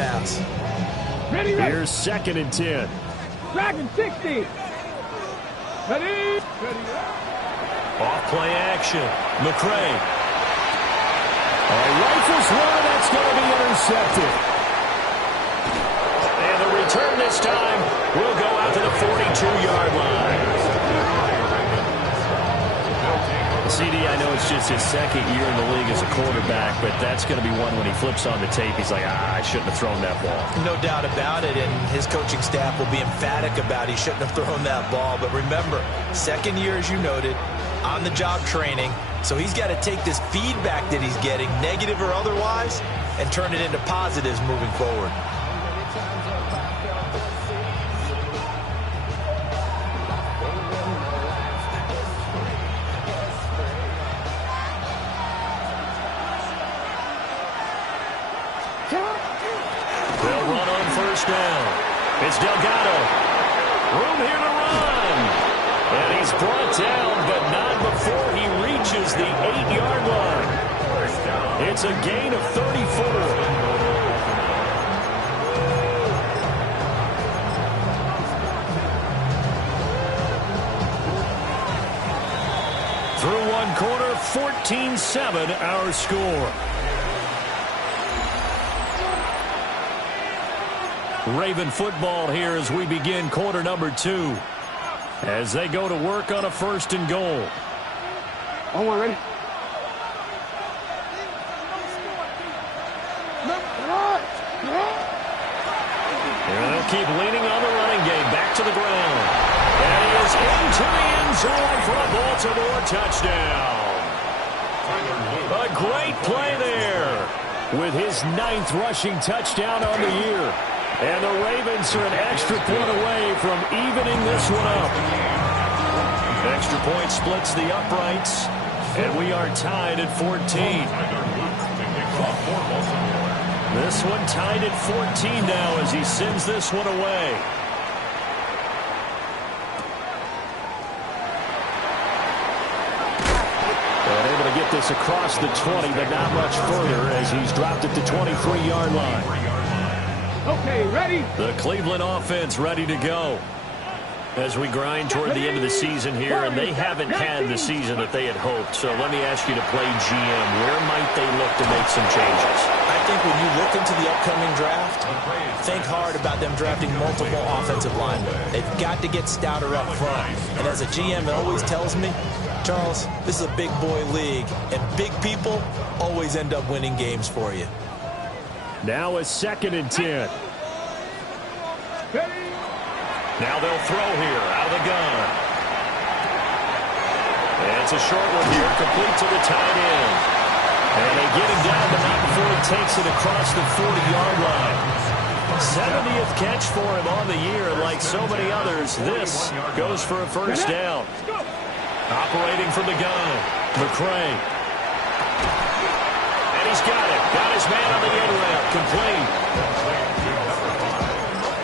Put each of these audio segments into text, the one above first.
pass. Ready. Here's 2nd and 10. Dragon 60. Ready. Off play action. McCray. Rifles one, that's going to be intercepted. And the return this time will go out to the 42-yard line. CD, I know it's just his 2nd year in the league as a quarterback, but that's going to be one when he flips on the tape. He's like, I shouldn't have thrown that ball. No doubt about it, and his coaching staff will be emphatic about he shouldn't have thrown that ball. But remember, 2nd year, as you noted, on-the-job training. So he's got to take this feedback that he's getting, negative or otherwise, and turn it into positives moving forward. They'll run on 1st down. It's Delgado. Room here to run. And he's brought down, but not before he reaches the 8-yard line. It's a gain of 34. Through 1 quarter, 14-7 our score. Raven football here as we begin quarter number 2. As they go to work on a 1st and goal. On one, ready. And they'll keep leaning on the running game. Back to the ground. And he is into the end zone for a Baltimore touchdown. A great play there with his 9th rushing touchdown on the year. And the Ravens are an extra point away from evening this one up. Extra point splits the uprights, and we are tied at 14. This one tied at 14 now as he sends this one away. And able to get this across the 20, but not much further as he's dropped at the 23-yard line. Okay, ready. The Cleveland offense ready to go as we grind toward the end of the season here, and they haven't had the season that they had hoped. So let me ask you to play GM. Where might they look to make some changes? I think when you look into the upcoming draft, think hard about them drafting multiple offensive linemen. They've got to get stouter up front. And as a GM, it always tells me, Charles, this is a big boy league, and big people always end up winning games for you. Now a 2nd and 10. Now they'll throw here out of the gun. And it's a short one here, complete to the tight end. And they get him down, but not before he takes it across the 40-yard line. 70th catch for him on the year, and like so many others, this goes for a 1st down. Operating from the gun, McCray. And he's got it. Got his man on the end route. Complete.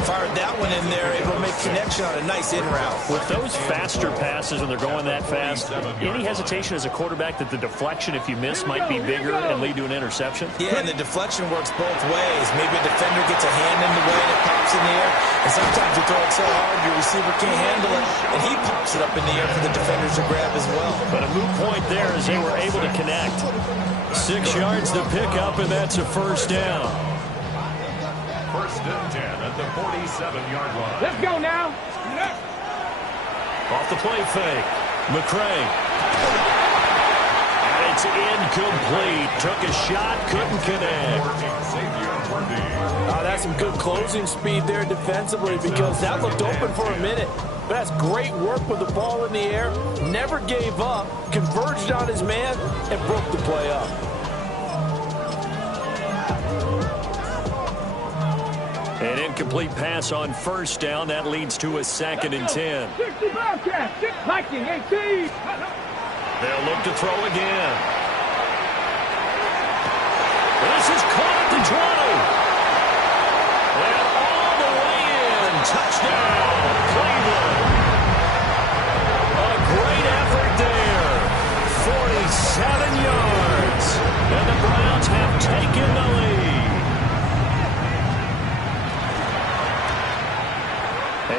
Fired that one in there, able to make connection on a nice in route. With those faster passes and they're going that fast, any hesitation as a quarterback that the deflection, if you miss, might be bigger and lead to an interception? Yeah, and the deflection works both ways. Maybe a defender gets a hand in the way and it pops in the air. And sometimes you throw it so hard your receiver can't handle it, and he pops it up in the air for the defenders to grab as well. But a moot point there as they were able to connect. 6 yards to pick up, and that's a 1st down. 1st and 10 at the 47-yard line. Let's go now. Off the play fake. McCray. And it's incomplete. Took a shot, couldn't connect. Oh, that's some good closing speed there defensively because that looked open for a minute. But that's great work with the ball in the air. Never gave up, converged on his man, and broke the play up. An incomplete pass on 1st down. That leads to a 2nd and 10. 60 Bobcats, 6 Viking, 18. They'll look to throw again. This is caught at the 20. And all the way in. Touchdown, Cleveland. A great effort there. 47 yards. And the Browns have taken the lead.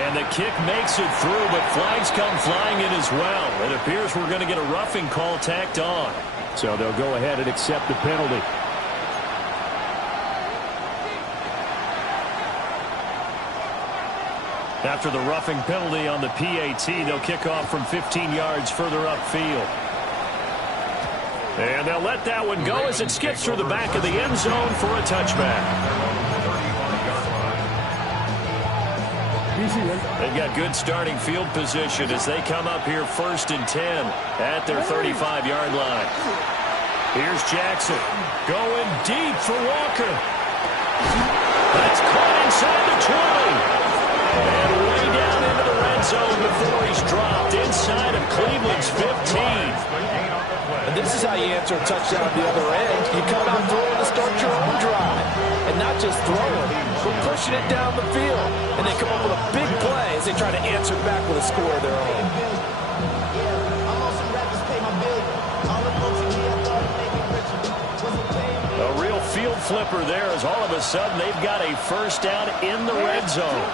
And the kick makes it through, but flags come flying in as well. It appears we're going to get a roughing call tacked on. So they'll go ahead and accept the penalty. After the roughing penalty on the PAT, they'll kick off from 15 yards further upfield. And they'll let that one go as it skips through the back of the end zone for a touchback. They've got good starting field position as they come up here 1st and 10 at their 35-yard line. Here's Jackson going deep for Walker. That's caught inside the 20. And way down into the red zone before he's dropped inside of Cleveland's 15. And this is how you answer a touchdown at the other end. You come out throwing to start your own drive. And not just throwing, but pushing it down the field. And they come up with a big play as they try to answer back with a score of their own. A real field flipper there as all of a sudden they've got a first down in the red zone.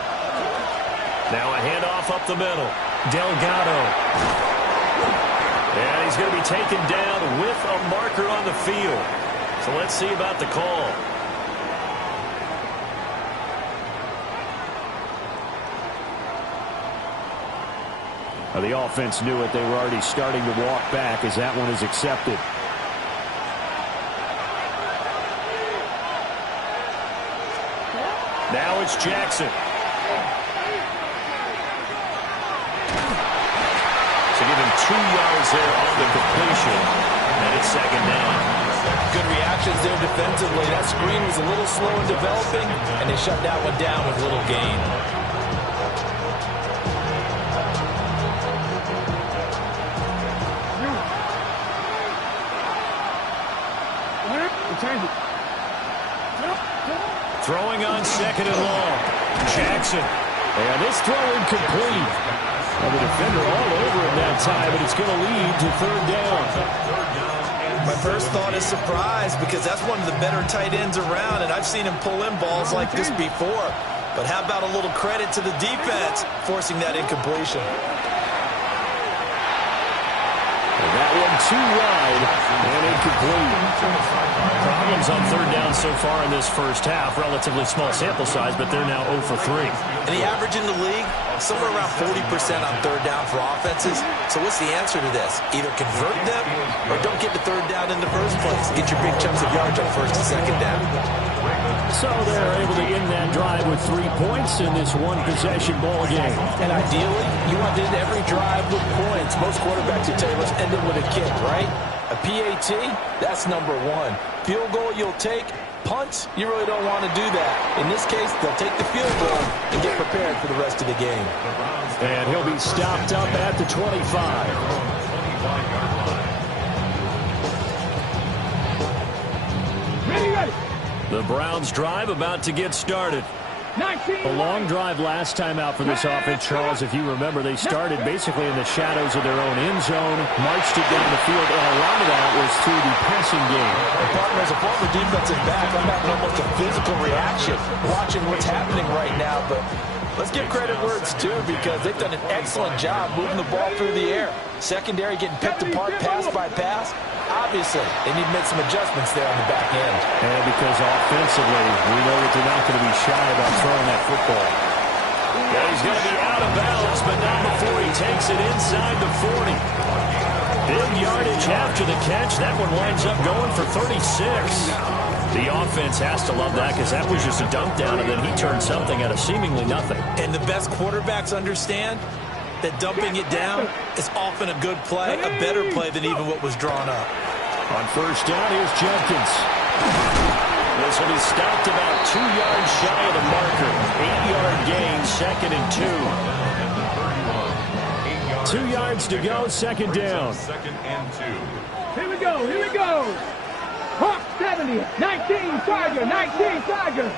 Now a handoff up the middle. Delgado. And he's going to be taken down with a marker on the field. So let's see about the call. The offense knew it. They were already starting to walk back as that one is accepted. Now it's Jackson. So give him 2 yards there on the completion. And it's second down. Good reactions there defensively. That screen was a little slow in developing, and they shut that one down with little gain. Throwing on 2nd and long. Jackson. And this throw incomplete. And the defender all over him that time, but it's going to lead to 3rd down. My first thought is surprise because that's one of the better tight ends around, and I've seen him pull in balls like this before. But how about a little credit to the defense forcing that incompletion? And that one too wide and incomplete. Problems on 3rd down so far in this first half. Relatively small sample size, but they're now 0 for 3. And the average in the league, somewhere around 40% on 3rd down for offenses. So what's the answer to this? Either convert them or don't get the 3rd down in the first place. Get your big chunks of yards on 1st and 2nd down. So they're able to end that drive with 3 points in this one-possession ball game. And ideally, you want to end every drive with points. Most quarterbacks will tell you, let's end it with a kick, right? A PAT, that's number 1. Field goal you'll take. Punts, you really don't want to do that. In this case, they'll take the field goal and get prepared for the rest of the game. And he'll be stopped up at the 25. Ready. The Browns drive about to get started. 19. A long drive last time out for this offense, Charles. If you remember, they started basically in the shadows of their own end zone, marched it down the field, and a lot of that was through the passing game. And partner, as a former defensive back, I'm having almost a physical reaction watching what's happening right now. But let's give credit where it's due because they've done an excellent job moving the ball through the air. Secondary getting picked apart pass by pass. Obviously, they need to make some adjustments there on the back end. And because offensively, we know that they're not going to be shy about throwing that football. Yeah, he's going to be out of bounds, but not before he takes it inside the 40. Big yardage after the catch. That one winds up going for 36. The offense has to love that because that was just a dunk down, and then he turned something out of seemingly nothing. And the best quarterbacks understand that dumping it down is often a good play, a better play than even what was drawn up. On 1st down, here's Jenkins. This will be stopped about 2 yards shy of the marker. 8-yard gain, 2nd and 2. 2 yards to go, 2nd down. 2nd and 2. Here we go. Hawk 70, 19 Tiger, 19 Tiger.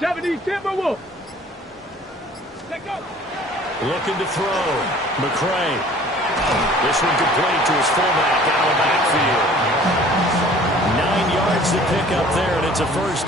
70 Timberwolf. Let go. Looking to throw. McCray. This one complete to his fullback out of the backfield. 9 yards to pick up there, and it's a first